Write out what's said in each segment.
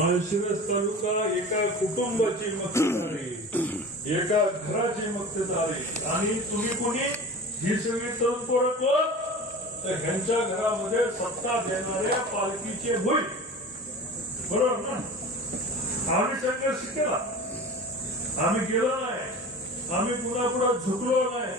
माळशिरस तालुका एका कुटुंबाची मक्तेदारी, एका घराची मक्तेदारी. आणि तुम्ही कोणी ही सगळी तरुण पोरं कोण, तर ह्यांच्या घरामध्ये सत्ता देणाऱ्या पालखीचे भुई. बरोबर ना? आम्ही संघर्ष केला, आम्ही गेलो नाही, आम्ही पुन्हा पुढे झुकलो नाही.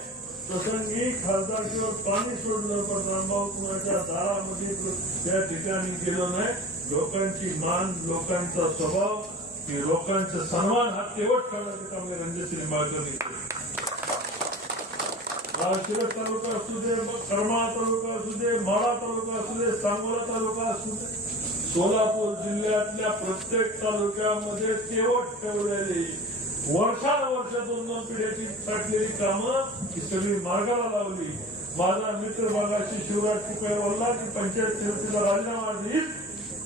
तसं मी खासदारकीवर पाणी सोडलं, पण रामभाऊ कुणाच्या दारामध्ये त्या ठिकाणी गेलो नाही. लोकांची मान, लोकांचा स्वभाव, लोकांचा सन्मान हा तेवढ करण्याचं काम रणजित निंबाळकरनी केलं. माळशिरस तालुका असू दे, करमाळा तालुका असू दे, माढा तालुका असू दे, सांगोला तालुका असू दे, सोलापूर जिल्ह्यातल्या प्रत्येक तालुक्यामध्ये तेवढ ठेवलेली वर्षानुवर्ष 2-2 पिढ्याची साठलेली कामं ही सगळी मार्गाला लावली. माझा मित्र मागाशी शिवराज कुपेर बोलला की पंचायत समितीला राजीनामा देईल.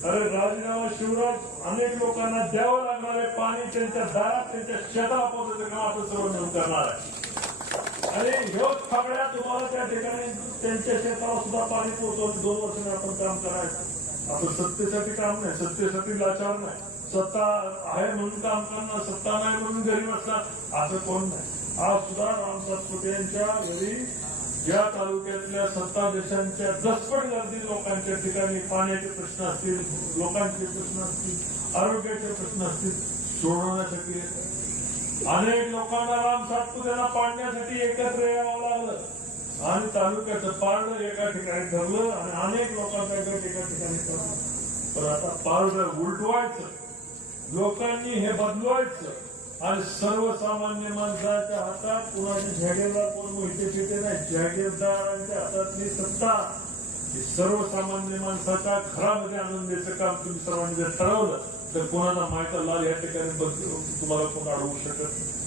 अरे राजीनामा शिवराज अनेक लोकांना द्यावं लागणार आहे. पाणी त्यांच्या दारात, त्यांच्या शेतात पोहोचण्याचं काम आपण सर्व मिळून करणार आहे. आणि ह्योच फाकड्या तुम्हाला त्या ठिकाणी त्यांच्या शेताला सुद्धा पाणी पोहोचवून 2 वर्षांनी आपण काम करायचं. आपण सत्तेसाठी काम नाही, सत्तेसाठी लाचार नाही, सत्ता आहे म्हणून काम करणार, सत्ता नाही म्हणून घरी बसणार असं कोण नाही. आज सुद्धा राम सातपुते यांच्या घरी या तालुक्यातल्या सत्ताधीशांच्या दसपट गर्दी लोकांच्या ठिकाणी पाण्याचे प्रश्न असतील, लोकांचे प्रश्न असतील, आरोग्याचे प्रश्न असतील, सोडवण्यासाठी अनेक लोकांना राम सातपुतेला पाडण्यासाठी एकत्र यावं लागलं. आणि तालुक्याचं पारडं एका ठिकाणी ठरलं आणि अनेक लोकांचं एका ठिकाणी ठरलं. पण आता पारडं उलटवायचं, लोकांनी हे बदलवायचं आणि सर्वसामान्य माणसाच्या हातात कुणाचे जागीरदार कोण मोहिते पिते नाही, जागीरदारांच्या हातातली सत्ता ही सर्वसामान्य माणसाच्या घरामध्ये आणून द्यायचं काम तुम्ही सर्वांनी जर ठरवलं तर कोणाला माहिती लाल या ठिकाणी तुम्हाला कोण अडवू शकत नाही.